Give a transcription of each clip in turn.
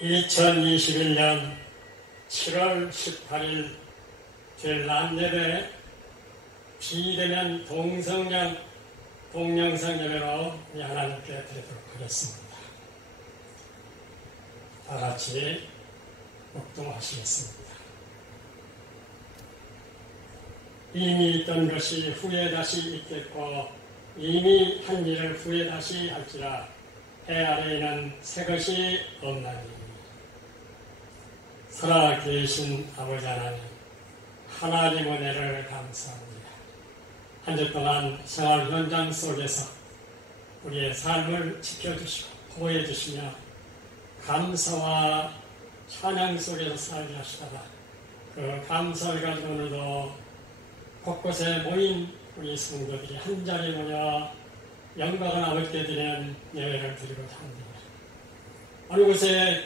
2021년 7월 18일 주일날예배 비대면 동영상 예배로 하나님께 드리도록 하겠습니다. 다 같이 묵도하시겠습니다. 이미 있던 것이 후에 다시 있겠고 이미 한 일을 후에 다시 할지라 해 아래에는 새 것이 없나니 살아계신 아버지 하나님, 하나님 은혜를 감사합니다. 한 주 동안 생활 현장 속에서 우리의 삶을 지켜주시고 보호해주시며 감사와 찬양 속에서 살게 하시다가 그 감사를 가지고 오늘도 곳곳에 모인 우리 성도들이 한자리에 모여 영광을 아버지께 드리는 예배를 드리고자 합니다. 어느 곳에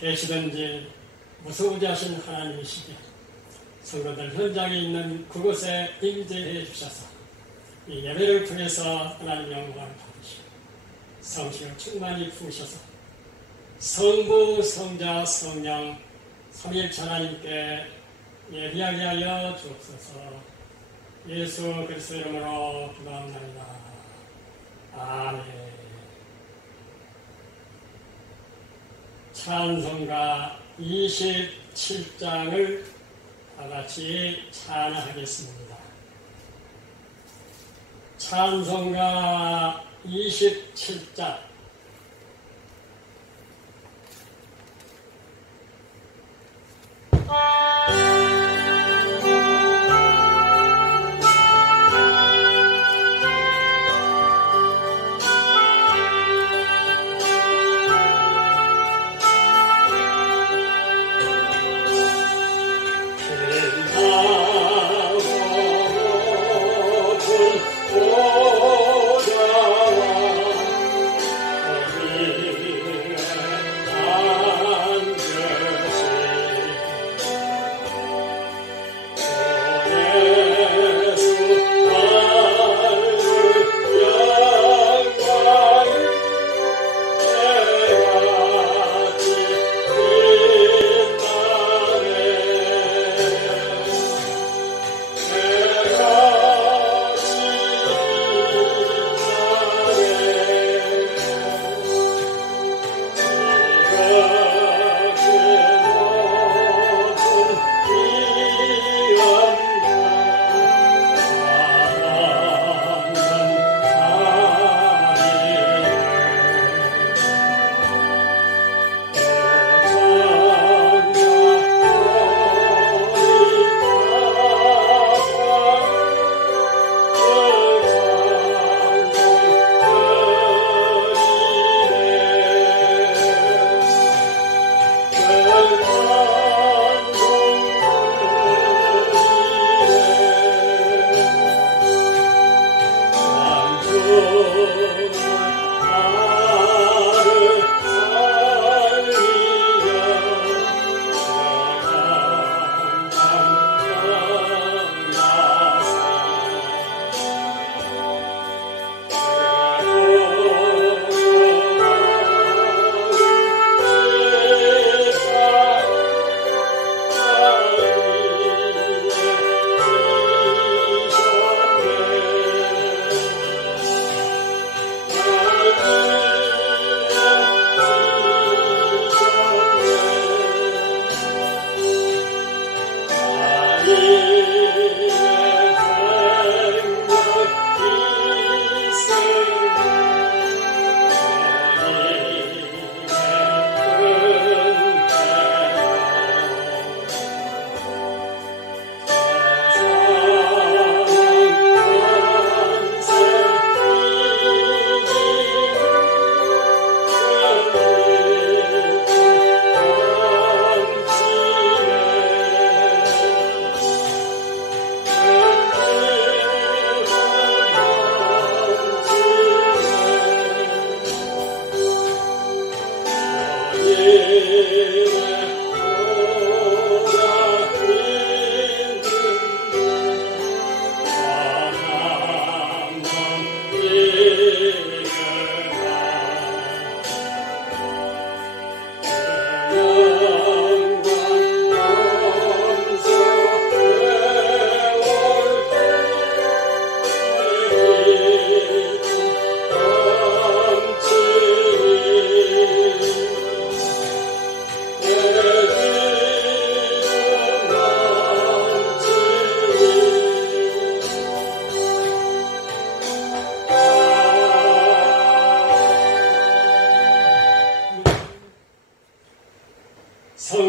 계시든지 무소부지하신 하나님이시기에 성도들 현장에 있는 그곳에 임재해 주셔서 이 예배를 통해서 하나님 영광을 받으시고 성령을 충만히 부으셔서 성부, 성자, 성령 삼위일체 하나님께 예비하게 하여 주옵소서. 예수 그리스도 이름으로 기도합니다. 아멘. 찬송가 27장을 다같이 찬양하겠습니다. 찬송가 27장.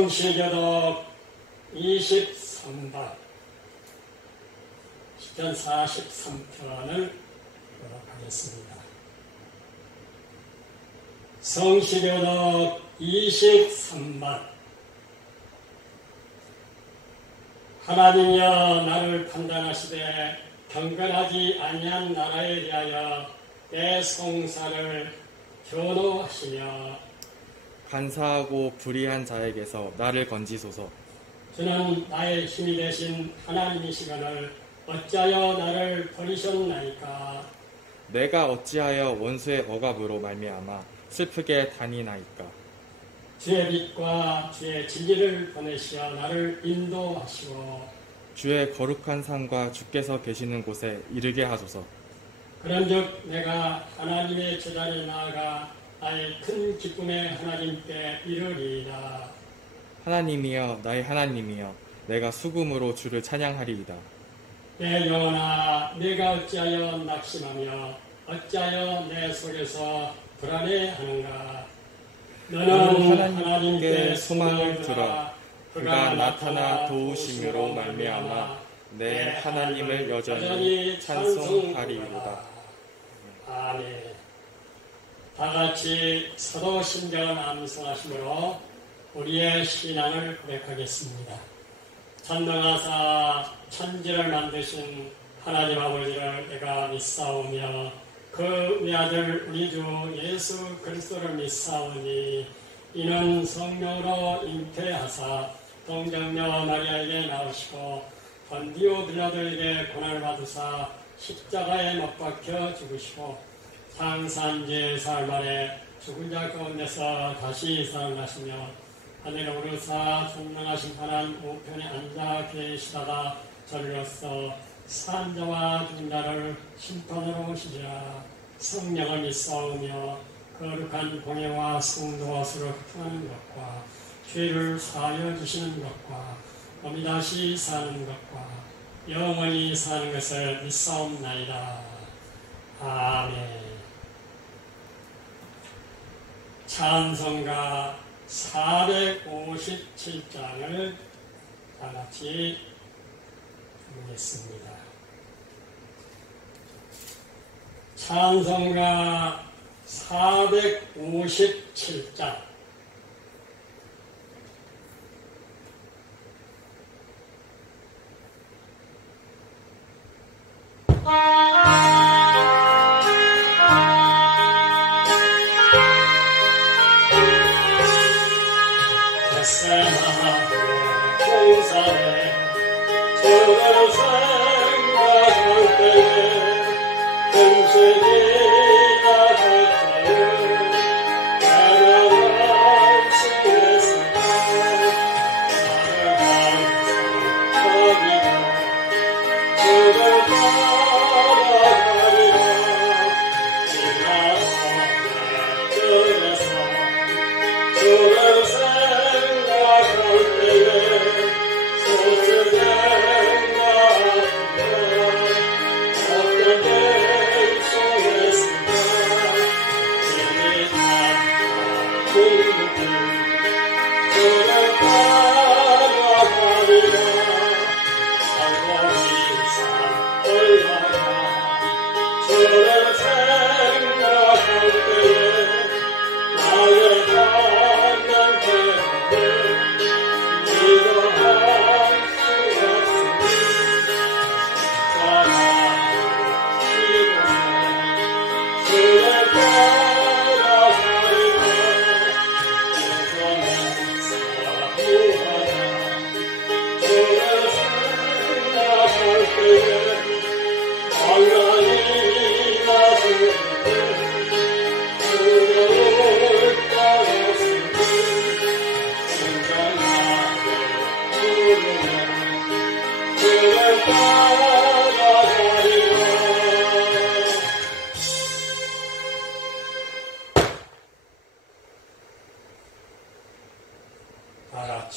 성시교독 23번 시편 43편을 하겠습니다. 성시교독 23번 하나님이여 나를 판단하시되 경건하지 아니한 나라에 대하여 내 송사를 변호하시며 간사하고 불의한 자에게서 나를 건지소서. 주는 나의 힘이 되신 하나님이시거늘 어찌하여 나를 버리셨나이까. 내가 어찌하여 원수의 억압으로 말미암아 슬프게 다니나이까. 주의 빛과 주의 진리를 보내시어 나를 인도하시고 주의 거룩한 산과 주께서 계시는 곳에 이르게 하소서. 그런즉 내가 하나님의 제단에 나아가 나의 큰 기쁨의 하나님께 이르리이다. 하나님이여 나의 하나님이여 내가 수금으로 주를 찬양하리이다. 내 영혼아 내가 어찌하여 낙심하며 어찌하여 내 속에서 불안해하는가. 너는 하나님께 소망을 두라. 그가 나타나 도우심으로 말미암아 내 하나님을 여전히 찬송하리이다. 아멘. 다같이 사도신경 암송하심으로 우리의 신앙을 고백하겠습니다. 전능하사 천지를 만드신 하나님 아버지를 내가 믿사오며 그 외아들 우리 주 예수 그리스도를 믿사오니 이는 성령으로 잉태하사 동정녀 마리아에게 나오시고 본디오 빌라도에게 고난을 받으사 십자가에 못 박혀 죽으시고 상산제 사흘 만에 죽은 자 가운데서 다시 살아나시며 하늘에 오르사 전능하신 하나님 우편에 앉아 계시다가 저리로서 산자와 죽은 자를 심판으로 오시리라. 성령을 믿사오며 거룩한 공예와 성도와 서로 흡하는 것과 죄를 사하여 주시는 것과 몸이 다시 사는 것과 영원히 사는 것을 믿사옵나이다. 아멘. 찬송가 457장을 다같이 부르겠습니다. 찬송가 457장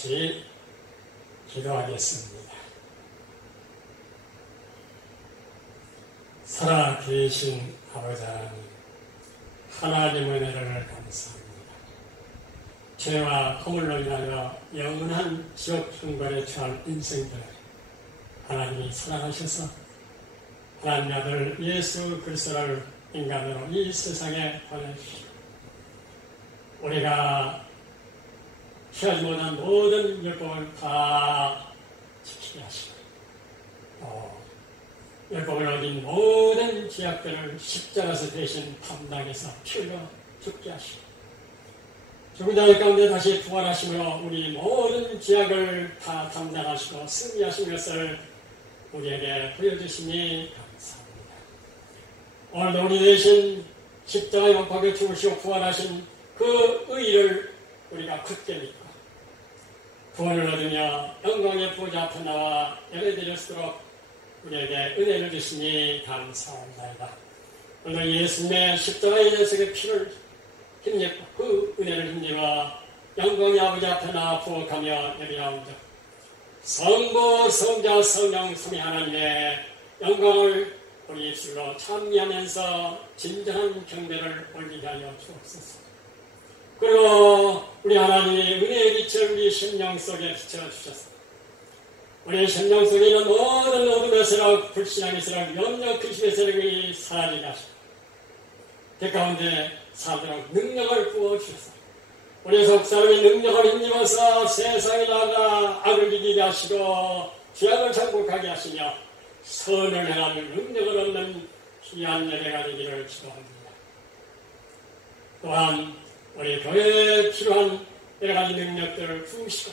다같이 기도하겠습니다. 살아계신 아버지 하나님, 하나님의 은혜를 감사합니다. 죄와 허물로 인하여 영원한 지옥 형벌에 처할 인생들을 하나님이 사랑하셔서 하나님 아들 예수 그리스도를 인간으로 이 세상에 보내주시고 우리가 피하지 못한 모든 율법을 다 지키게 하시고 율법을 어긴 모든 죄악들을 십자가에서 대신 담당해서 피흘려 죽게 하시고 죽은 자들 가운데 다시 부활하심으로 우리 모든 죄악을 다 담당하시고 승리하신 것을 우리에게 보여주시니 감사합니다. 오늘도 우리 대신 십자가에 못 박혀 죽으시고 부활하신 그 의의를 우리가 굳게 믿고 구원을 얻으며 영광의 보좌 앞에 나와 예배드릴수록 우리에게 은혜를 주시니 감사합니다. 오늘 예수님의 십자가의 예수의 피를 힘입고 그 은혜를 힘입어 영광의 아버지 앞에 나와 부엌하며 예배하옵니다. 성부, 성자, 성령, 성의 하나님의 영광을 우리 입술로 찬미하면서 진정한 경배를 올리게 하여 주옵소서. 그리고 우리 하나님이 은혜의 빛을 우리 심령 속에 비춰주셨습니다. 우리 심령 속에 있는 모든 어둠의 세력, 불신앙의 세력, 염려, 근심의 세력이 사라지게 하시고 그 가운데 살도록 능력을 부어주셨습니다. 우리 속사람의 능력을 힘입어서 세상에 나가 악을 이기게 하시고 죄악을 정복하게 하시며 선을 행하는 능력을 얻는 귀한 예배가 되기를 기도합니다. 또한 우리 교회에 필요한 여러 가지 능력들을 부으시고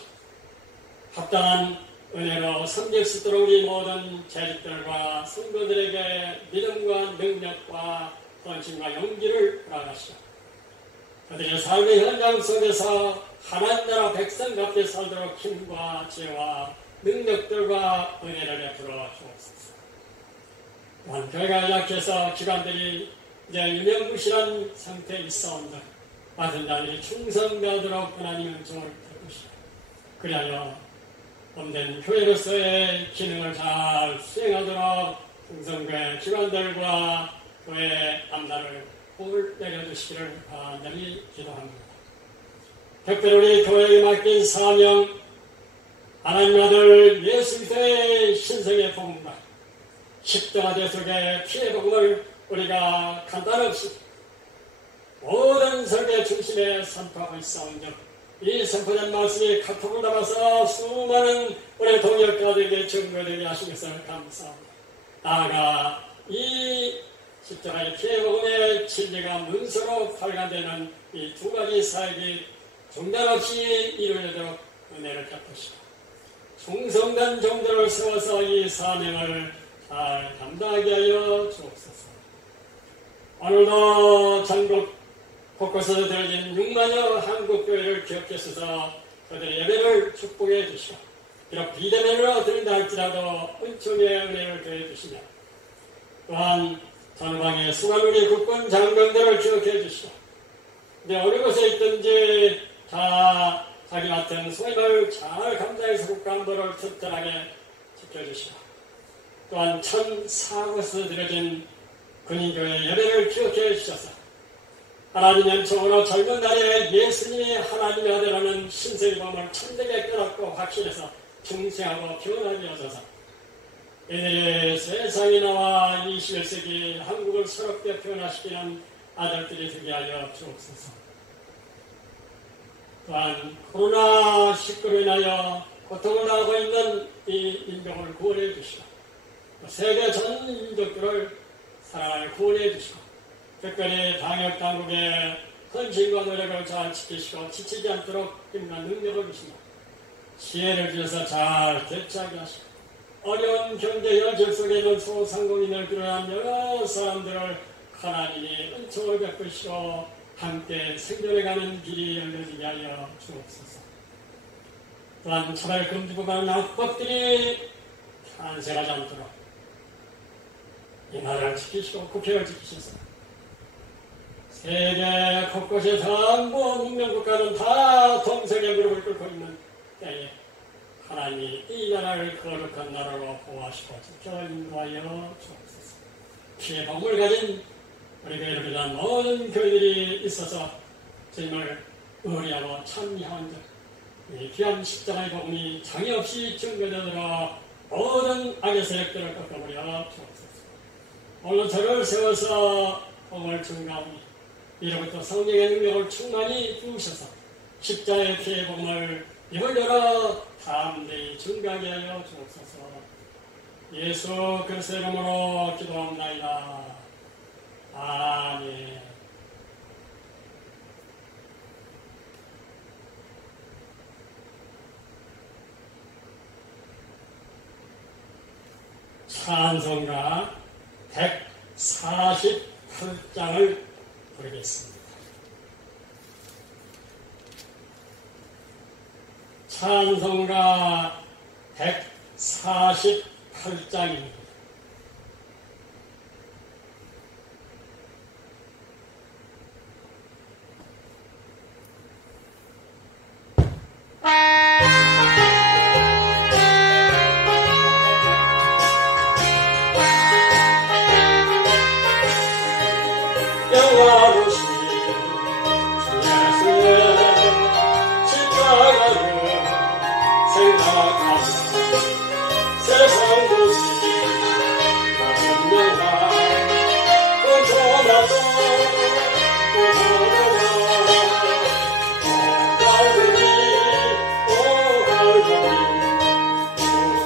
합당한 은혜로 섬길 수 있도록 우리 모든 재직들과 성도들에게 믿음과 능력과 헌신과 용기를 허락하시고 그들의 삶의 현장 속에서 하나님 나라 백성 같게 살도록 힘과 지혜와 능력들과 은혜를 베풀어 주옵소서. 또한 교회가 약해서 기관들이 이제 유명무실한 상태에 있어온다. 맡은 자들이 충성되도록 하나님은 조언을 베푸시고 그리하여 몸된 교회로서의 기능을 잘 수행하도록 충성교회 기관들과 교회 암단을 꿀 내려주시기를 간절히 기도합니다. 특별히 우리 교회에 맡긴 사명, 하나님 아들 예수 그리스도의 신성의 복음과 십자가 대속의 피의 복음을 우리가 간단없이 모든 설계 중심에 선포하고 있사온즉 이 선포된 말씀이 카톡을 담아서 수많은 우리 동역자들에게 증거되게 하신 것을 감사합니다. 나아가 이 십자가의 피의 복음의 진리가 문서로 발간되는 이 두 가지 사역이 중단 없이 이루어지도록 은혜를 베푸시고 충성된 종들을 세워서 이 사명을 잘 감당하게 하여 주옵소서. 오늘도 전국 곳곳에서 들어진 6만여 한국교회를 기억하셔서 그들의 예배를 축복해 주시고 비록 비대면으로 드린다 할지라도 은총의 은혜를 더해 주시며 또한 전방의 수많은 우리 국군 장병들을 기억해 주시고 어느 곳에 있든지 다 자기 맡은 소임을 잘 감당해서 국가안보를 튼튼하게 지켜주시고 또한 1004곳에서 드려진 군인교회 예배를 기억해 주셔서 하나님은 처음으로 젊은 날에 예수님이 하나님의 아들라는 신세의 몸을 천대에 깨닫고 확신해서 중생하고 변하게 하셔서 이들이 세상에 나와 21세기 한국을 새롭게 변화시키는 아들들이 되게 하여 주옵소서. 또한 코로나19로 인하여 고통을 당하고 있는 이 인종을 구원해 주시고 세계 전 민족들을 사랑을 구원해 주시고 특별히 방역당국의 헌신과 노력을 잘 지키시고 지치지 않도록 힘과 능력을 주시고 지혜를 주셔서 잘 대처하게 하시고 어려운 경제 현실 속에 있는 소상공인을 비롯한 여러 사람들을 하나님이 은총을 베푸시고 함께 생존해가는 길이 열려지게 하여 주옵소서. 또한 차별금지법이라는 악법들이 탄생하지 않도록 이 나라를 지키시고 국회를 지키셔서 세계 곳곳에 전부 문명국가는 다 동성애 무릎을 꿇고 있는 때에 하나님이 이 나라를 거룩한 나라로 보호하시고 지켜 인도하여 주옵소서. 피의 복음을 가진 우리 교회를 비롯한 모든 교회들이 있어서 정말 의리하고 참여한 이 귀한 십자가의 복음이 장애 없이 증거되더라 모든 악의 세력들을 꺾어버려 주옵소서. 오늘 저를 세워서 복음을 증가하니 이로부터 성령의 능력을 충만히 부으셔서 십자가의 피의 복음을 입을 열어 담대히 증가하게 하여 주옵소서. 예수 그리스도의 이름으로 기도합나이다. 아멘. 찬송가 148장을 부르겠습니다. 찬송가 148장입니다. 영화로신 예수의 십자가를 생각하며 세상 도시 분명한 고통하고 오갈고리 주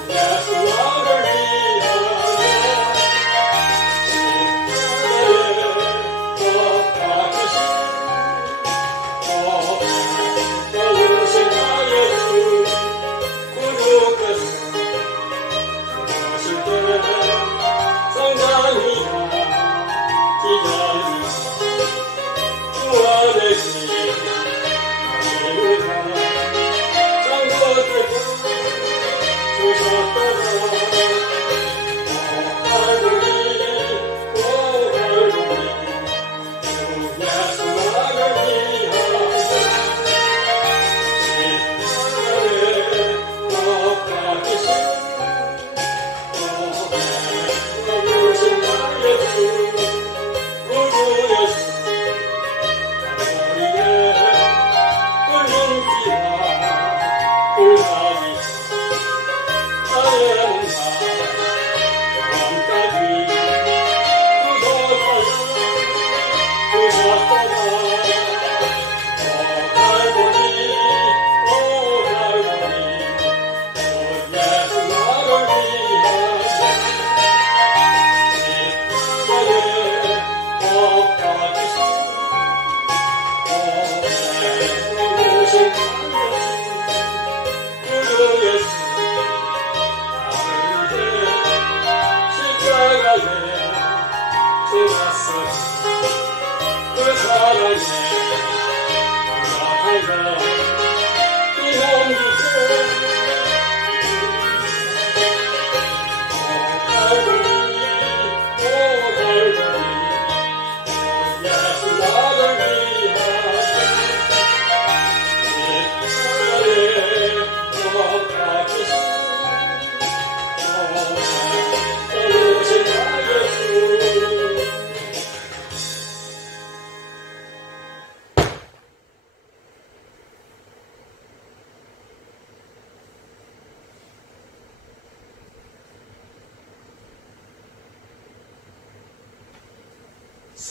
예수 나를 위하여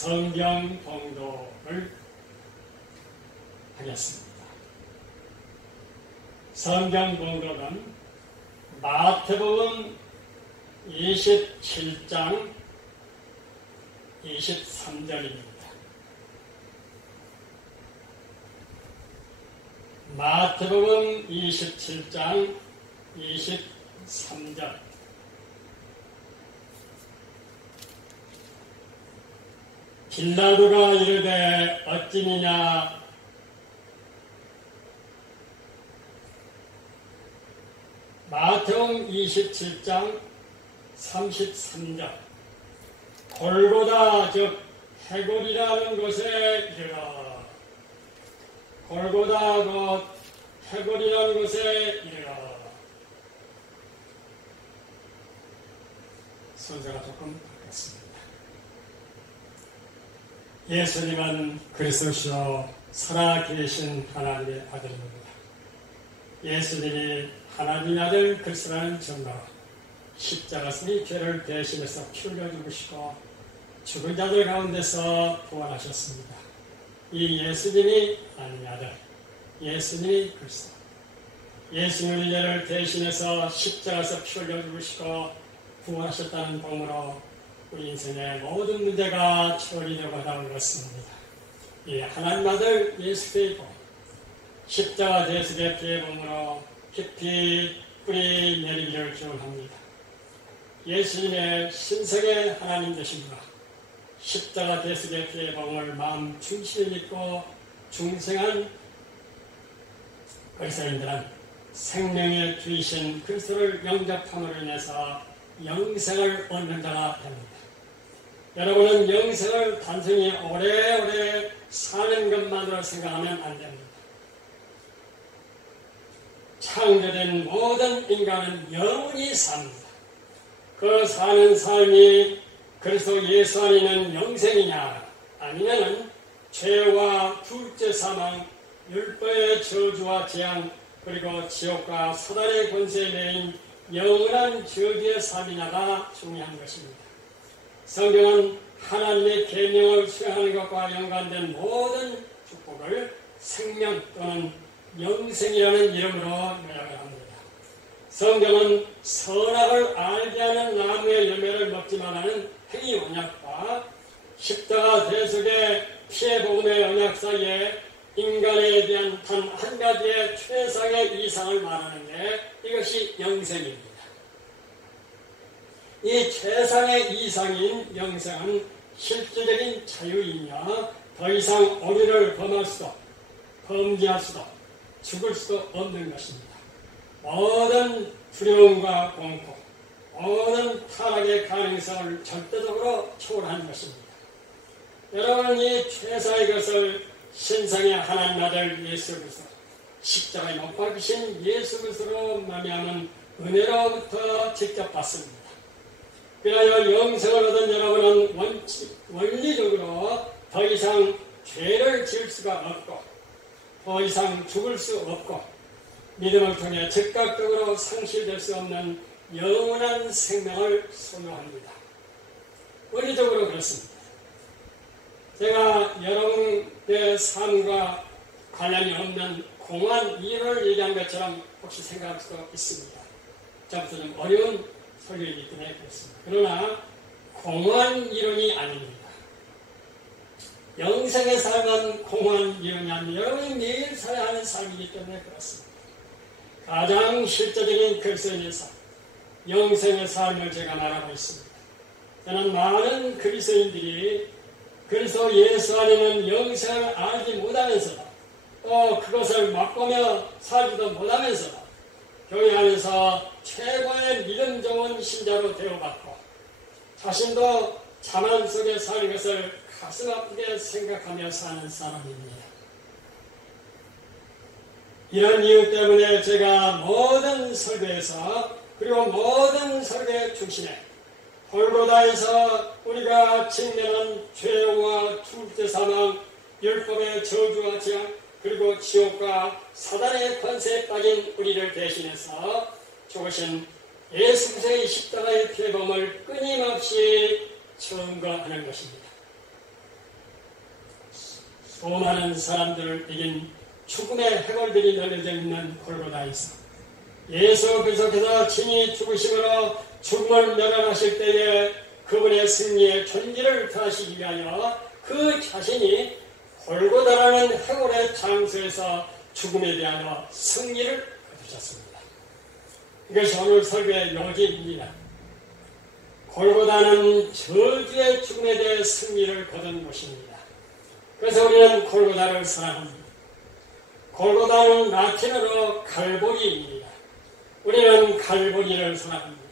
성경 봉독을 하겠습니다. 성경 봉독은 마태복음 27장 23절입니다. 마태복음 27장 23절. 빌라도가 이르되 어찌니냐. 마태복음 27장 33절. 골고다 즉 해골이라는 곳에 이르러. 골고다 곧 해골이라는 곳에 이르러. 순서가 조금 바뀌었습니다. 예수님은 그리스도시요 살아계신 하나님의 아들입니다. 예수님이 하나님의 아들 그리스도라는 증거로 십자가에서 죄를 대신해서 피 흘려 죽으시고 죽은 자들 가운데서 부활하셨습니다. 이 예수님이 하나님의 아들, 예수님이 그리스도, 예수님의 죄를 대신해서 십자가에서 피 흘려 죽으시고 부활하셨다는 복음으로 우리 인생의 모든 문제가 처리되고 하다는 것입니다. 이 하나님 아들 예수의 복음, 십자가 대속의 피의 복음으로 깊이 뿌리 내리기를 기원합니다. 예수님의 신성의 하나님 되심과 십자가 대속의 피의 복음을 마음 중심에 믿고 중생한 그리스도인들은 생명의 주이신 그리스도를 영접함으로 인해서 영생을 얻는 자가 됩니다. 여러분은 영생을 단순히 오래오래 사는 것만으로 생각하면 안 됩니다. 창조된 모든 인간은 영원히 삽니다. 그 사는 삶이 그리스도 예수 안에는 영생이냐 아니면 죄와 둘째 사망, 율법의 저주와 재앙 그리고 지옥과 사단의 권세에 매인 영원한 저주의 삶이냐가 중요한 것입니다. 성경은 하나님의 계명을 수행하는 것과 연관된 모든 축복을 생명 또는 영생이라는 이름으로 요약을 합니다. 성경은 선악을 알게 하는 나무의 열매를 먹지 말라는 행위 언약과 십자가 대속의 피의 복음의 언약 사이에 인간에 대한 단 한 가지의 최상의 이상을 말하는 게 이것이 영생입니다. 이 최상의 이상인 영생은 실질적인 자유이며 더 이상 오류를 범할 수도 범죄할 수도 죽을 수도 없는 것입니다. 모든 두려움과 공포, 모든 타락의 가능성을 절대적으로 초월한 것입니다. 여러분은 이 최상의 것을 신성의 하나님 아들 예수 그리스도, 십자가에 못 박히신 예수 그리스도로 말미암은 은혜로부터 직접 받습니다. 그래야 영생을 얻은 여러분은 원리적으로 더 이상 죄를 지을 수가 없고 더 이상 죽을 수 없고 믿음을 통해 즉각적으로 상실될 수 없는 영원한 생명을 소유합니다. 원리적으로 그렇습니다. 제가 여러분의 삶과 관련이 없는 공안 이론을 얘기한 것처럼 혹시 생각할 수도 있습니다. 저부터 좀 어려운 설교이기 때문에 그렇습니다. 그러나 공안 이론이 아닙니다. 영생의 삶은 공안 이론이 아닙니다. 여러분이 매일 살아야 하는 삶이기 때문에 그렇습니다. 가장 실제적인 그리스도인의 삶, 영생의 삶을 제가 말하고 있습니다. 저는 많은 그리스도인들이 그리스도 예수 안에는 영생을 알지 못하면서도 또 그것을 맛보며 살지도 못하면서도 교회 안에서 최고의 믿음 좋은 신자로 대우받고 자신도 자만 속에 사는 것을 가슴 아프게 생각하며 사는 사람입니다. 이런 이유 때문에 제가 모든 설교에서 그리고 모든 설교의 중심에 골고다에서 우리가 직면한 죄와 둘째 사망, 율법의 저주와 재앙, 그리고 지옥과 사단의 권세에 빠진 우리를 대신해서 죽으신 예수 그리스도의 십자가의 피의 복음을 끊임없이 증거하는 것입니다. 수많은 사람들을 이긴 죽음의 해골들이 널려져 있는 골고다에서 예수 그리스도께서 친히 죽으심으로 죽음을 멸하실 때에 그분의 승리의 존재를 더하시기 위하여 그 자신이 골고다라는 해골의 장소에서 죽음에 대하여 승리를 거두셨습니다. 이것이 오늘 설교의 요지입니다. 골고다는 저주의 죽음에 대해 승리를 거둔 곳입니다. 그래서 우리는 골고다를 사랑합니다. 골고다는 라틴어로 갈보리입니다. 우리는 갈보리를 사랑합니다.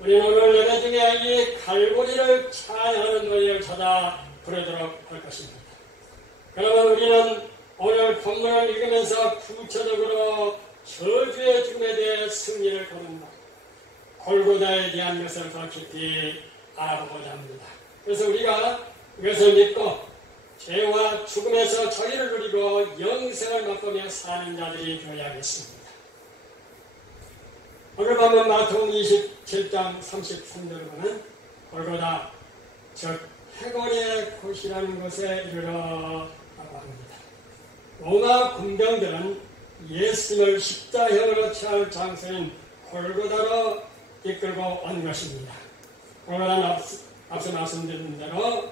우리는 오늘 예배 중에 이 갈보리를 찬양하는 노래를 찾아 부르도록 할 것입니다. 그러면 우리는 오늘 본문을 읽으면서 구체적으로 저주의 죽음에 대해 승리를 거둔다. 골고다에 대한 것을 더 깊이 알아보고자 합니다. 그래서 우리가 이것을 믿고 죄와 죽음에서 자유를 누리고 영생을 맛보며 사는 자들이 되어야겠습니다. 오늘 보면 마태복음 27장 33절을 보면 골고다 즉 해골의 곳이라는 곳에 이르러라고 합니다. 로마 군병들은 예수님을 십자형으로 취할 장소인 골고다로 이끌고 온 것입니다. 골고다는 앞서 말씀드린 대로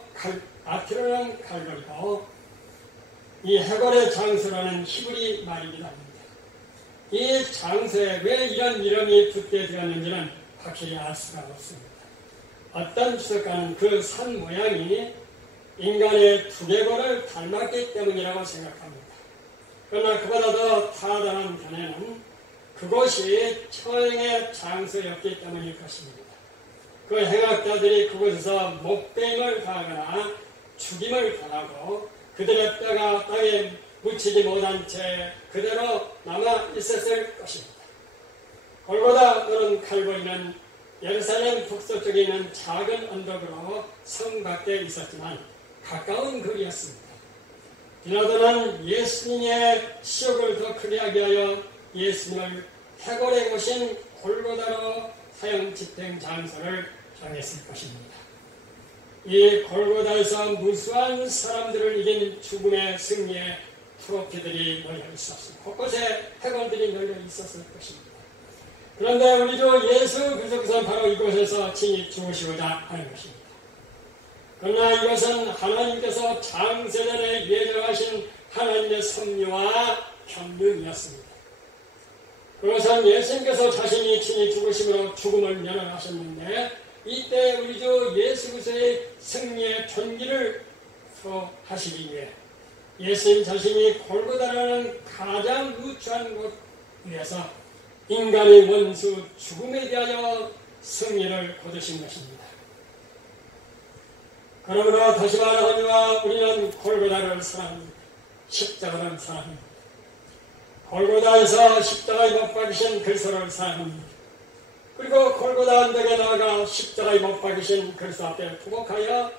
아트로는 칼거리고 이 해골의 장소라는 히브리 말이기도 합니다. 이 장소에 왜 이런 이름이 붙게 되었는지는 확실히 알 수가 없습니다. 어떤 주석가는 그 산 모양이 인간의 두개골을 닮았기 때문이라고 생각합니다. 그러나 그보다 더 타당한 견해는 그곳이 처형의 장소였기 때문일 것입니다. 그 행악자들이 그곳에서 목베임을 당하거나 죽임을 당하고 그들의 뼈가 땅에 묻히지 못한 채 그대로 남아 있었을 것입니다. 골고다 또는 칼보리는 예루살렘 북서쪽에 있는 작은 언덕으로 성 밖에 있었지만 가까운 거리였습니다. 빌라도는 예수님의 시욕을 더 크게 하기 위하여 예수님을 해골에 모신 골고다로 사형 집행 장소를 정했을 것입니다. 이 골고다에서 무수한 사람들을 이긴 죽음의 승리의 트로피들이 널려 있었습니다. 곳곳에 해골들이 널려 있었을 것입니다. 그런데 우리 주 예수 그리스도께서는 바로 이곳에서 친히 죽으시고자 하는 것입니다. 그러나 이것은 하나님께서 장세전에 예정하신 하나님의 섭리와 경륜이었습니다. 그것은 예수님께서 자신이 친히 죽으심으로 죽음을 면허하셨는데 이때 우리 주 예수 그리스도의 승리의 전기를 하시기 위해 예수님 자신이 골고다라는 가장 누추한 곳 위에서 인간의 원수 죽음에 대하여 승리를 거두신 것입니다. 그러므로 다시 말하거니와 우리는 골고다를 사랑합니다. 십자가를 사랑합니다. 골고다에서 십자가에 못 박이신 그리스도를 사랑합니다. 그리고 골고다 언덕에 나아가 십자가에 못 박이신 그리스도 앞에 부복하여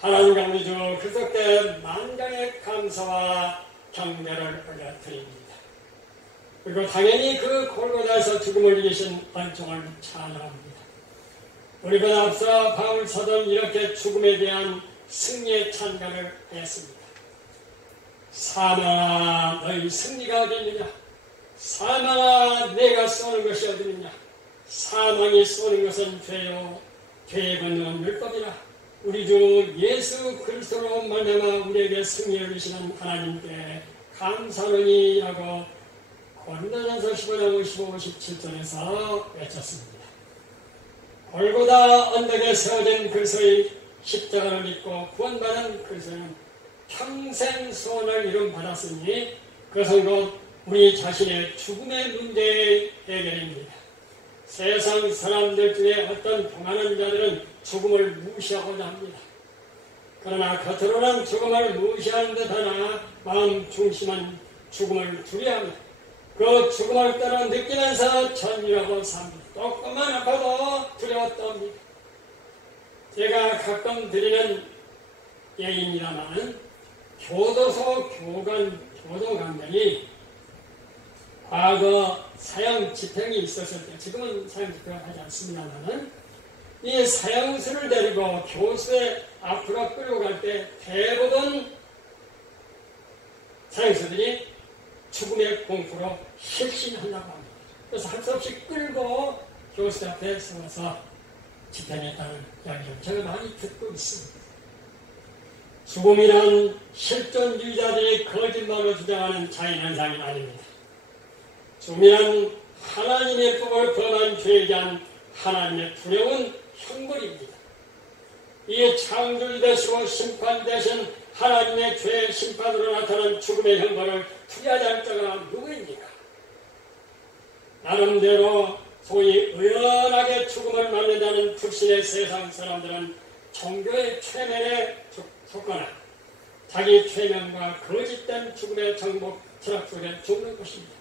하나님과 우리 주 그리스도께 만강의 감사와 경배를 올려드립니다. 그리고 당연히 그 골고다에서 죽음을 이기신 은총을 찬양합니다. 우리보다 앞서 바울 사도는 이렇게 죽음에 대한 승리의 찬가를 했습니다. 사망아 너희 승리가 어디 있느냐? 사망아 내가 쏘는 것이 어디 있느냐? 사망이 쏘는 것은 죄요 죄의 권능은 율법이라. 우리 주 예수 그리스도로 말미암아 우리에게 승리를 주시는 하나님께 감사하노니 하고 고린도전서 15장 55, 57절에서 외쳤습니다. 골고다 언덕에 세워진 그리스도의 십자가를 믿고 구원받은 그리스도는 평생 소원을 이룸받았으니 그것은 곧 우리 자신의 죽음의 문제의 해결입니다. 세상 사람들 중에 어떤 동안한 자들은 죽음을 무시하고자 합니다. 그러나 겉으로는 죽음을 무시하는 듯하나 마음 중심은 죽음을 두려워합니다. 그 죽음을 따라 느끼면서 전율하고 삽니다. 조금만 아파도 두려워 떱니다. 제가 가끔 드리는 얘기입니다만 교도소 교도 강령이 과거 사형 집행이 있었을 때, 지금은 사형 집행을 하지 않습니다만 이 사형수를 데리고 교수의 앞으로 끌고 갈 때 대부분 사형수들이 죽음의 공포로 실신한다고 합니다. 그래서 할 수 없이 끌고 교수 앞에 세워서 집행했다는 이야기를 제가 많이 듣고 있습니다. 죽음이란 실존주의자들이 거짓말로 주장하는 자연현상이 아닙니다. 죽음이란 하나님의 법을 범한 죄에 대한 하나님의 두려운 형벌입니다. 이 창조주 되시고 심판 되신 하나님의 죄의 심판으로 나타난 죽음의 형벌을 투기하지 않을 자가 누구입니까? 나름대로 소위 의연하게 죽음을 맞는다는 불신의 세상 사람들은 종교의 최면에 속거나 자기 최면과 거짓된 죽음의 정복 철학 속에 죽는 것입니다.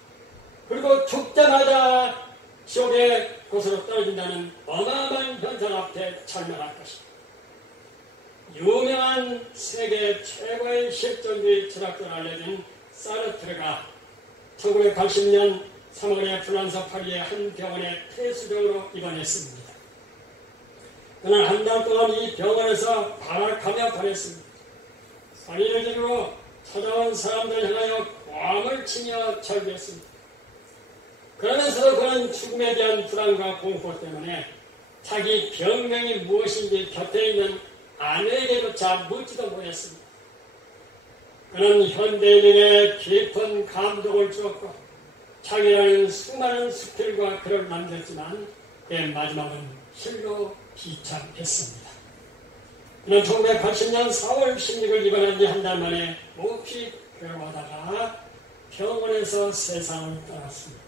그리고 죽자마자 지옥의 곳으로 떨어진다는 어마어마한 현상 앞에 절망할 것입니다. 유명한 세계 최고의 실존주의 철학자로 알려진 사르트르가 1980년 3월에 프랑스 파리의 한 병원에 폐쇄적으로 입원했습니다. 그는 한 달 동안 이 병원에서 발악하며 보냈습니다. 소리를 지르고 찾아온 사람들 향하여 고함을 치며 절규했습니다. 그러면서도 그는 죽음에 대한 불안과 공포 때문에 자기 병명이 무엇인지 곁에 있는 아내에게조차 묻지도 못했습니다. 그는 현대인에게 깊은 감동을 주었고 자기라는 수많은 수필과 글을 남겼지만 그의 마지막은 힐로 비참했습니다. 그는 1980년 4월 16일 입원한 지 한 달 만에 몹시 괴로워하다가 병원에서 세상을 떠났습니다.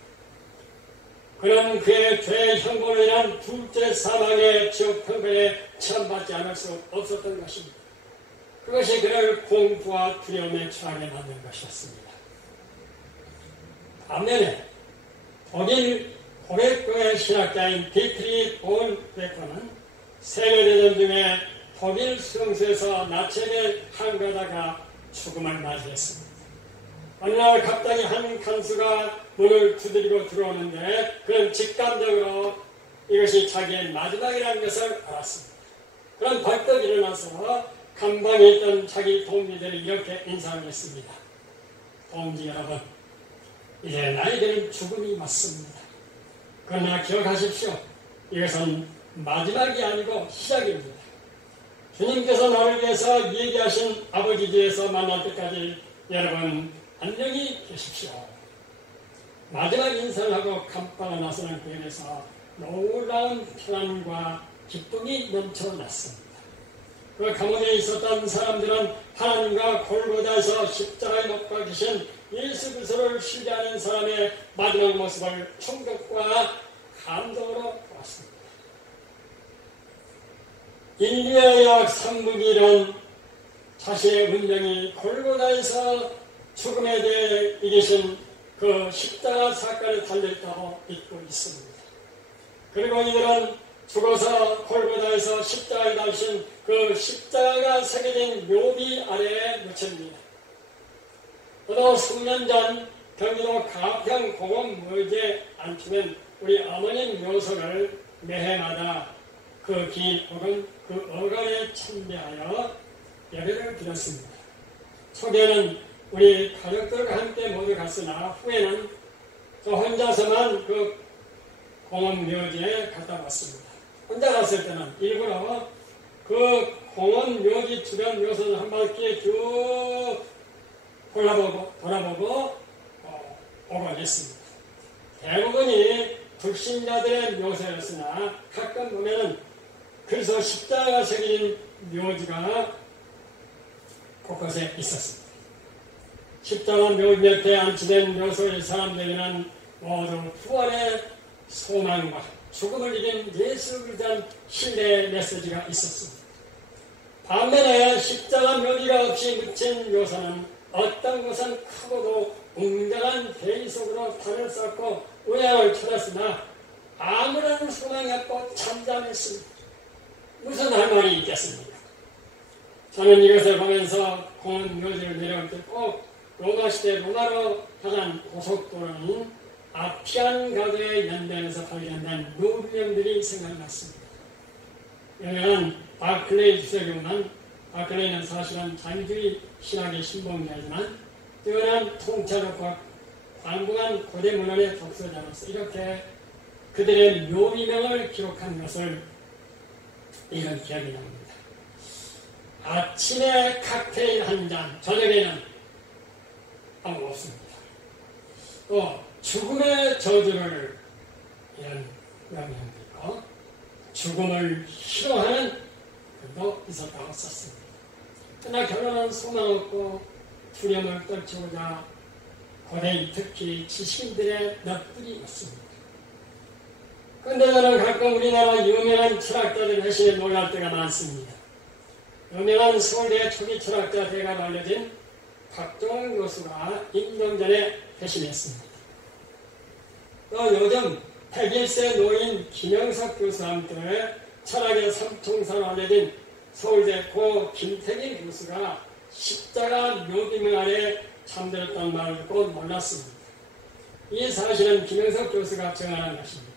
그는 그의 죄의 형벌로 인한 둘째 사망의 지옥 평가에 처음받지 않을 수 없었던 것입니다. 그것이 그를 공포와 두려움에 처하게 만든 것이었습니다. 반면에 독일 고백교회 신학자인 디트리 본 베커는 세계대전 중에 독일 수용소에서 나치에게 항거하다가 죽음을 맞이했습니다. 어느 날 갑자기 한 간수가 문을 두드리고 들어오는데 그는 직감적으로 이것이 자기의 마지막이라는 것을 알았습니다. 그는 벌떡 일어나서 감방에 있던 자기 동지들을 이렇게 인사를 했습니다. 동지 여러분, 이제 나에게는 죽음이 맞습니다. 그러나 기억하십시오. 이것은 마지막이 아니고 시작입니다. 주님께서 나를 위해서 얘기하신 아버지 집에서 만날 때까지 여러분 안녕히 계십시오. 마지막 인사를 하고 감방을 나서는 그에게서 놀라운 편안과 기쁨이 넘쳐났습니다. 그 감옥에 있었던 사람들은 하나님과 골고다에서 십자가에 못 박히신 예수 그리스도를 신뢰하는 사람의 마지막 모습을 충격과 감동으로 보았습니다. 인류의 약 3분의 1은 자신의 운명이 골고다에서 죽음에 대해 이기신 그 십자가 사건에 달려있다고 믿고 있습니다. 그리고 이들은 죽어서 골고다에서 십자가에 달리신 그 십자가가 새겨진 묘비 아래에 묻힙니다. 또 3년 전 경기도 가평 공원묘지에 앉히면 우리 어머님 묘소를 매해마다 그 긴 혹은 그 어간에 참배하여 예배를 드렸습니다. 초기에는 우리 가족들과 함께 모두 갔으나 후에는 저 혼자서만 그 공원 묘지에 갔다 왔습니다. 혼자 갔을 때는 일부러 그 공원 묘지 주변 묘소를 한 바퀴 쭉 돌아보고 오곤 했습니다. 대부분이 불신자들의 묘소였으나 가끔 보면 그래서 십자가가 새긴 묘지가 곳곳에 있었습니다. 십자가 묘지 옆에 안치된 묘소의 사람들에게는 모두 부활의 소망과 죽음을 이긴 예수를 대한 신뢰의 메시지가 있었습니다. 반면에 십자가 묘지가 없이 묻힌 묘소는 어떤 곳은 크고도 웅장한 대리 속으로 단을 쌓고 우양을 쳐놨으나 아무런 소망이 없고 잠잠했습니다. 무슨 할 말이 있겠습니까? 저는 이것을 보면서 공원 묘지를 내려올 때 꼭 로마시대 로마로 향한 고속도로는 아피안 가도의 연변에서 발견된 노병들이 생각났습니다. 유명한 바클레이 주석이만 바클레이는 사실은 자유주의 신학의 신봉자이지만 뛰어난 통찰력과 광범한 고대 문헌의 독서자로서 이렇게 그들의 묘비명을 기록한 것을 이런 기억이 납니다. 아침에 칵테일 한 잔, 저녁에는 아무 없습니다. 또 죽음의 저주를 이런 명령도 있고 죽음을 싫어하는 글도 있었다고 썼습니다. 그러나 결론은 소망 없고 두려움을 떨치고자 고대 특히 지식인들의 넋들이 있습니다. 그런데 저는 가끔 우리나라 유명한 철학자들 회신에 놀랄 때가 많습니다. 유명한 서울대 초기 철학자 대가로 알려진 박종훈 교수가 임종전에 회신했습니다. 또 요즘 101세 노인 김영석 교수와 함께 철학의 삼총사로 알려진 서울대 고 김태길 교수가 십자가 묘비명 아래 잠들었다는 말을 듣고 놀랐습니다. 이 사실은 김영석 교수가 정하는 것입니다.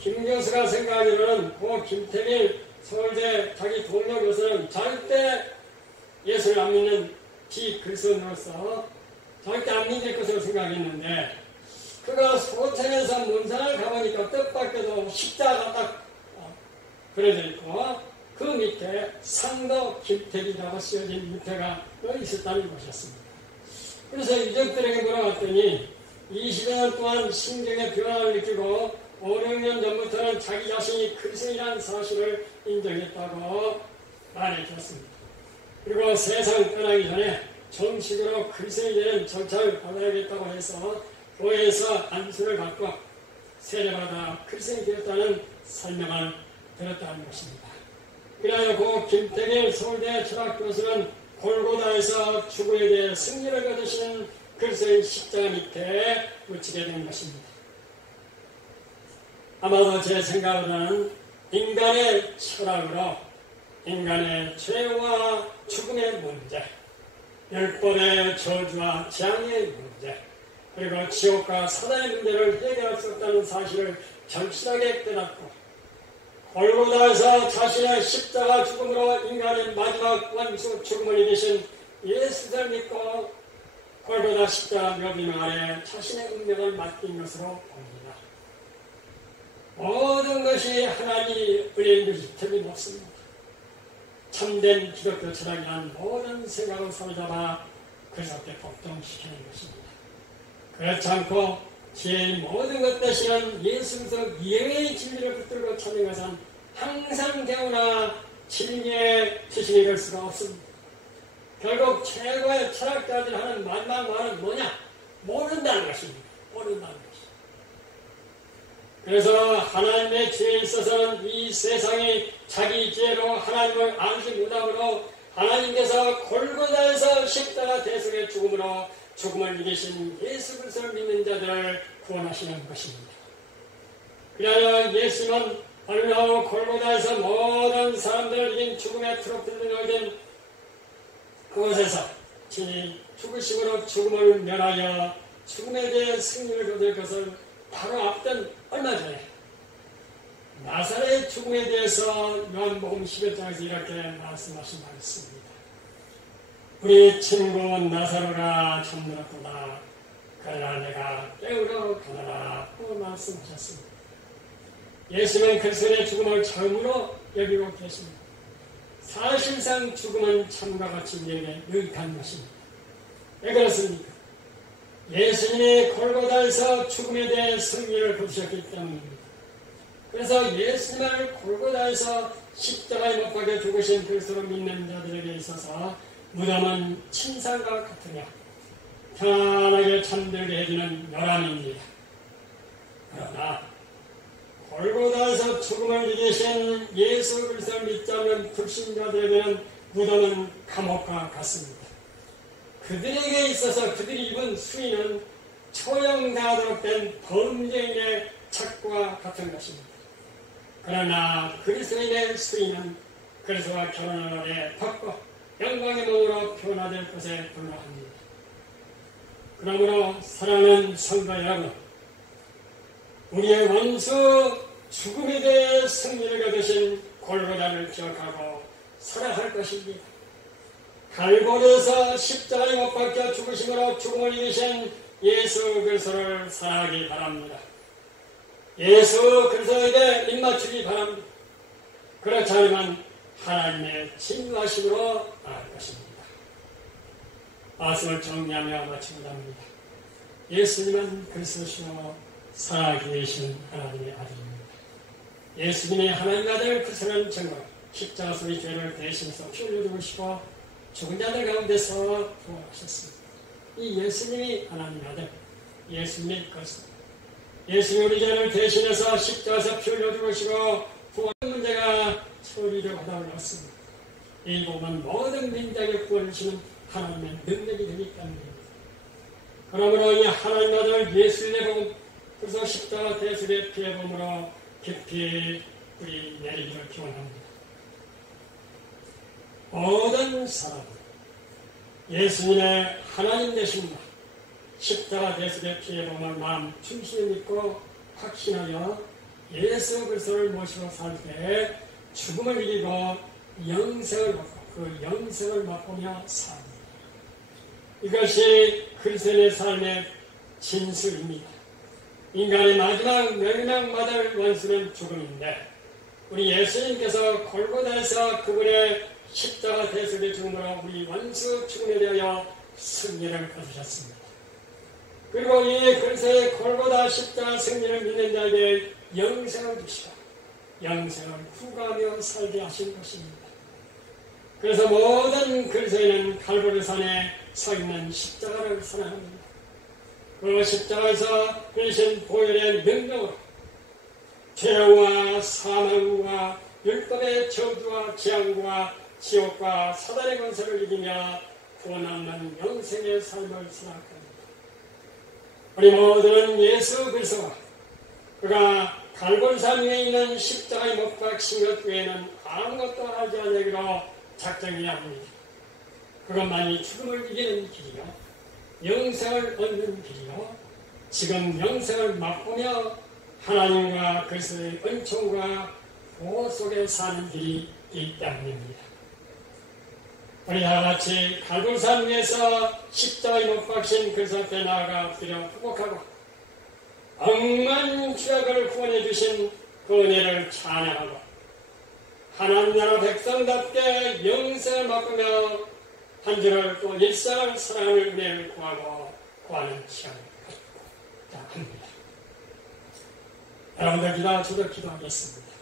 김 교수가 생각하기로는 고 김태길 서울대 자기 동료 교수는 절대 예수를 안 믿는 비그리스도인으로서 절대 안 믿을 것으로 생각했는데 그가 소천에서 문산을 가보니까 뜻밖에도 십자가가 딱 그려져 있고 그 밑에 상도 김태기라고 쓰여진 밑에가 있었다는 것이었습니다. 그래서 유족들에게 물어봤더니 20여 년 동안 심경의 변화를 느끼고 5, 6년 전부터는 자기 자신이 그리스도인이라는 사실을 인정했다고 말해주었습니다. 그리고 세상을 떠나기 전에 정식으로 그리스도인이 되는 절차를 받아야겠다고 해서 교회에서 안수를 받고 세례받아 그리스도인이 되었다는 설명을 들었다는 것입니다. 그래야 고 김태길 서울대 철학교수는 골고다에서 죽음에 대해 승리를 거두시는 그리스도인 십자가 밑에 묻히게 된 것입니다. 아마도 제 생각으로는 인간의 철학으로 인간의 죄와 죽음의 문제, 율법의 저주와 재앙의 문제, 그리고 지옥과 사단의 문제를 해결할 수 없다는 사실을 절실하게 깨닫고 골고다에서 자신의 십자가 죽음으로 인간의 마지막 원수 죽음을 이기신 예수를 믿고 골고다 십자가 묘비명 아래 자신의 운명을 맡긴 것으로 봅니다. 모든 것이 하나님이 은혜인 것이 틀림없습니다. 참된 기독교 철학이란 모든 생각을 사로잡아 그리스도께 복종시키는 것입니다. 그렇지 않고 지혜의 모든 것 대신은 예수 그리스도 예외의 진리를 붙들고 찾는 것은 항상 개우나 진리의 지식이 될 수가 없습니다. 결국 최고의 철학자들이 하는 마지막 말은 뭐냐? 모른다는 것입니다. 모른다는 것입니다. 그래서 하나님의 지혜에 있어서는 이 세상이 자기 지혜로 하나님을 알지 못함으로 하나님께서 골고다에서 십자가 대속의 죽음으로 죽음을 이기신 예수 그리스도를 믿는 자들을 구원하시는 것입니다. 그리하여 예수님은 바로 골고다에서 모든 사람들을 이긴 죽음의 트로피를 얻은 그곳에서 친히 죽으심으로 죽음을 멸하여 죽음에 대해 승리를 거둘 것을 바로 앞둔 얼마 전에 나사렛의 죽음에 대해서 요한복음 11장에서 이렇게 말씀하신 바가 있습니다. 우리 친구 나사로가 잠들었구나. 그러나 내가 깨우러 가노라 고 말씀하셨습니다. 예수는 그리스도의 죽음을 처음으로 여기고 계십니다. 사실상 죽음은 참과 같이 우리에게 유익한 것입니다. 왜 그렇습니까? 예수님이 골고다에서 죽음에 대해 승리를 거두셨기 때문입니다. 그래서 예수님을 골고다에서 십자가에 못 박혀 죽으신 그리스도를 믿는 자들에게 있어서 무덤은 침상과 같으며 편안하게 잠들게 해주는 요람입니다. 그러나 골고다에서 죽음을 이기신 예수 그리스도를 믿지 않는 불신자들에게는 무덤은 감옥과 같습니다. 그들에게 있어서 그들이 입은 수의는 처형당하도록 된 범죄인의 착과 같은 것입니다. 그러나 그리스도인의 수의는 그리스도와 결혼을 해 받고 영광의 몸으로 변화될 것에 불과합니다. 그러므로 사랑하는 성도 여러분, 우리의 원수 죽음에 대해 승리를 거두신 골고다를 기억하고 살아갈 것입니다. 갈고리에서 십자가에 못 박혀 죽으심으로 죽음을 이기신 예수 그리스도를 사랑하기 바랍니다. 예수 그리스도에게 입맞추기 바랍니다. 그렇지 않으면 하나님의 진노하심으로 나갈 것입니다. 말씀을 정리하며 마치고자 합니다. 예수님은 그리스도시요 살아계신 하나님의 아들입니다. 예수님의 하나님 아들 그리스도는 정말 십자가 소리 죄를 대신해서 피 흘려주시고 죽은 자들 가운데서 부활하셨습니다. 이 예수님이 하나님 아들, 예수님의 그리스도. 예수님이 우리 죄를 대신해서 십자가에서 피 흘려주시고 부활 문제가 처리를 하다 올랐습니다. 이 복음은 모든 민족의 구원을 주시는 하나님의 능력이 되기 때문입니다. 그러므로 이 하나님 아들 예수님의 복음, 그래서 십자가 대속의 피의 복음으로 깊이 우리 내리기를 기원합니다. 모든 사람 예수님의 하나님 되심과 십자가 대속의 피해 보면 마음 충실히 믿고 확신하여 예수 그리스도를 모시고 살 때 죽음을 이기고 영생을 얻고 그 영생을 맛보며 삽니다. 이것이 그리스도의 삶의 진술입니다. 인간의 마지막 멸망받을 원수는 죽음인데 우리 예수님께서 골고다에서 그분의 십자가 대속의 죽음으로 우리 원수 죽음에 대하여 승리를 거두셨습니다. 그리고 이 그리스도의 골고다 십자가 승리를 믿는 자에게 영생을 주시고 영생을 후가하며 살게 하신 것입니다. 그래서 모든 그리스도인은 갈보리산에 서 있는 십자가를 사랑합니다. 그 십자가에서 그리신 보혈의 능력으로 죄와 사망과 율법의 저주와 재앙과 지옥과 사단의 권세를 이기며 구원하는 영생의 삶을 살아갑니다. 우리 모두는 예수 그리스도와 그가 갈보리산 위에 있는 십자가에 못 박힌 것 외에는 아무것도 하지 않으기로 작정해야 합니다. 그것만이 죽음을 이기는 길이요 영생을 얻는 길이요 지금 영생을 맛보며 하나님과 그리스도의 은총과 보호 속에 사는 길이 있기 때문입니다. 우리 다같이 갈보리산 위에서 십자가에 못 박힌 그리스도 앞에 나아가 엎드려 회복하고 억만 죄악을 구원해 주신 그 은혜를 찬양하고 하나님 나라 백성답게 영생을 맛보며 한 주를 또 일상을 사랑하는 은혜를 구하고 구하는 시간을 갖고자 합니다. 여러분들 기도하고 저도 기도하겠습니다.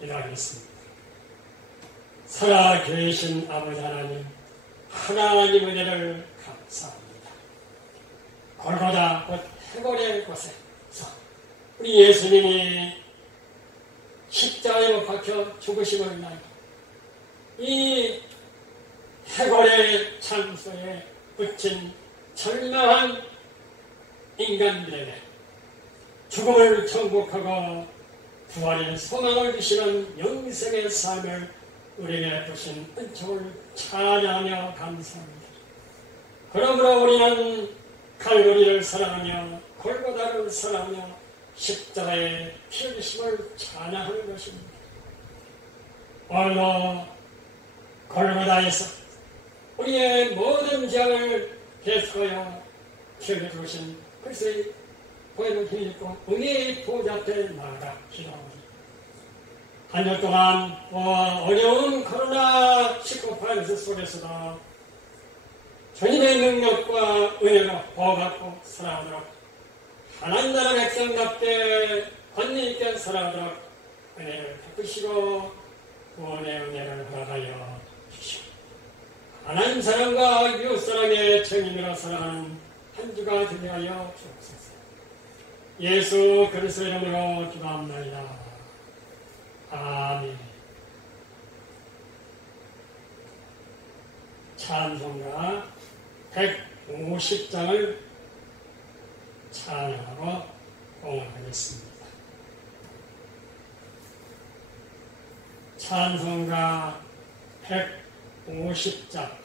기도하겠습니다. 살아계신 아버지 하나님, 하나님 은혜를 감사합니다. 골고다 곧 해골의 곳에서 우리 예수님이 십자가에 못 박혀 죽으심을 나요. 이 해골의 장소에 붙인 절망한 인간들에게 죽음을 정복하고 부활의 소망을 주시는 영생의 삶을 우리에게 주신 은총을 찬양하며 감사합니다. 그러므로 우리는 갈보리를 사랑하며 골고다를 사랑하며 십자가의 피 흘리심을 찬양하는 것입니다. 오늘도 골고다에서 우리의 모든 죄악을 대속하여 피 흘려주신 그리스도의 보혈을 힘입고 응의 보좌 앞에 나아가 기도합니다. 한 주 동안 어려운 코로나19 바이러스 속에서도 주님의 능력과 은혜로 보호받고 살아가도록 하나님 나라 백성답게 권리 있게 살아가도록 은혜를 베푸시고 구원의 은혜를 허락하여 주시고 하나님 사랑과 이웃 사랑의 증인으로 살아가는 한 주가 되게 하여 주옵소서. 예수 그리스도 이름으로 기도합니다. 아멘. 찬송가 150장을 찬양하고 공헌하겠습니다. 찬송가 150장 십자가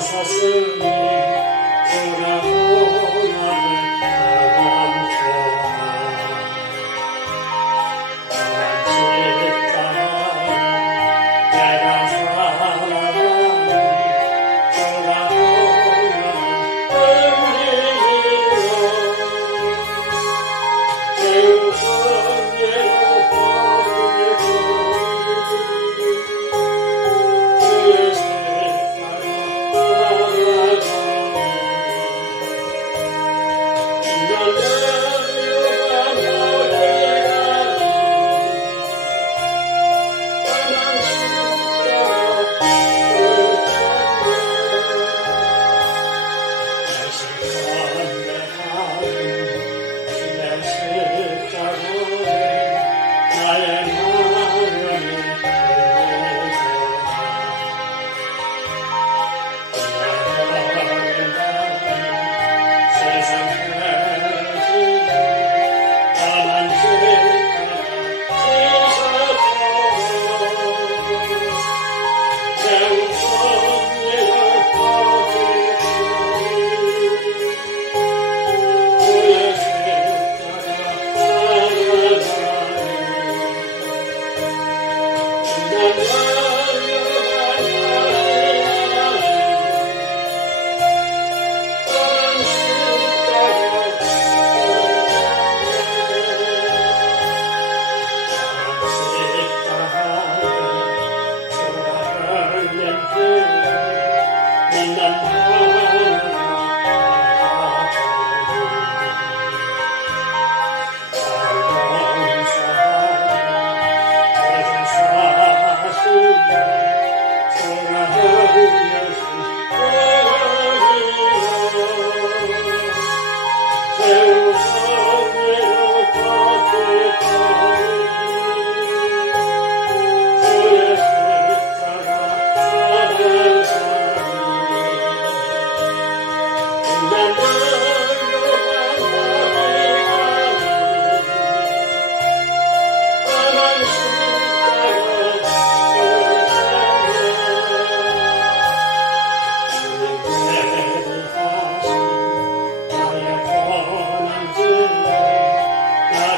사슴이 돌아오나를 강한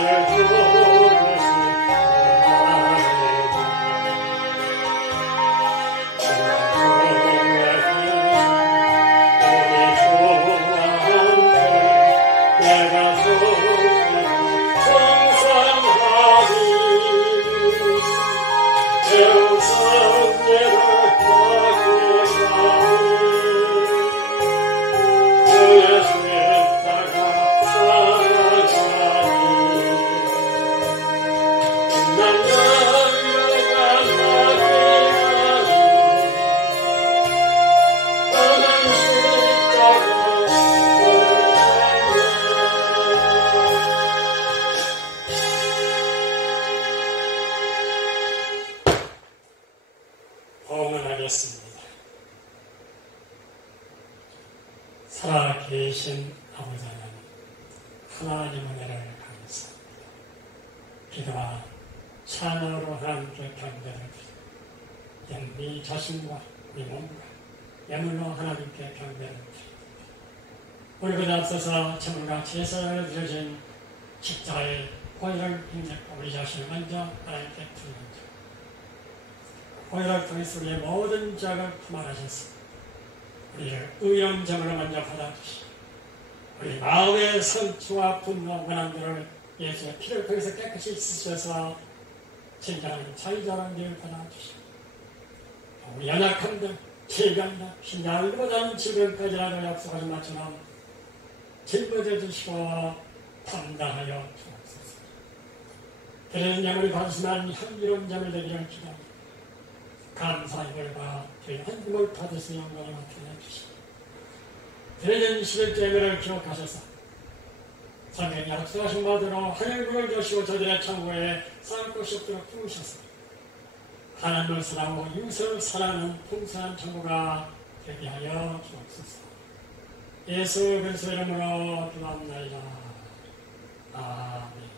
세상을 부르신 봉헌하겠습니다. 살아계신 아버지 하나님 은혜를 감사합니다. 기도와 찬양으로 하나님께 경배를 드립니다. 네 자신과 네 몸과 예물로 하나님께 경배를 드립니다. 우리 그저 앞서서 천국과 제사를 드려진 십자가의 보혈을 힘잡고 우리 자신을 먼저 하나님께 드립니다. 보혈을 통해서 우리의 모든 죄악을 품어가셔서 우리를 의로운 점으로 먼저 받아주시고 우리 마음의 성취와 분노, 원한들을 예수의 피를 통해서 깨끗이 씻으셔서 진정한 자유자랑 늘 받아주시고 우리 연약함들, 질병들, 신장보다는 질병까지라도 약속하신 것처럼 짊어져 주시고 담당하여 주옵소서. 드리는 예물이 받으시면 향기로운 점을 드리려 기도합니다. 감사의 벌과 저희 헌금을 받으시는 영광을 나타내 주시고 드려진 11조 예물을 기억하셔서 성경에 약속하신 바대로 하늘문을 여시고 저들의 창고에 쌓을 곳이 없도록 품으셔서 하나님을 사랑하고 이웃을 사랑하는 풍성한 창고가 되게 하여 주옵소서. 예수 그리스도 이름으로 기도합니다. 아멘.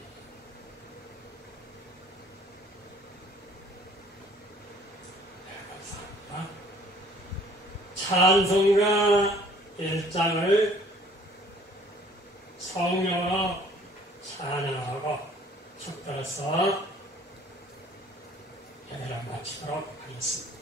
찬송가 1장을 성령으로 찬양하고 축도해서 예배를 마치도록 하겠습니다.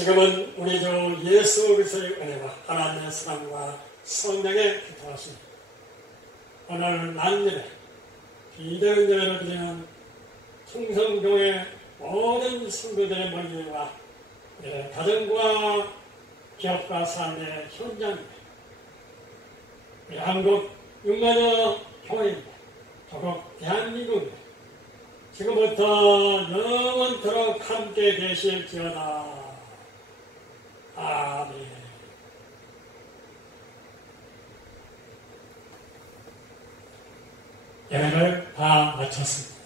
지금은 우리 주 예수 그리스도의 은혜와 하나님의 사랑과 성령의 기도하심 오늘 만일에 비대면 예배를 드리는 충성교회 모든 성도들의 머리와 우리의 가정과 기업과 삶의 현장입니다. 우리 한국 6만여 교회입니다. 조국 대한민국입니다. 지금부터 영원토록 함께 되실지어다. 아멘. 예배를 다 마쳤습니다.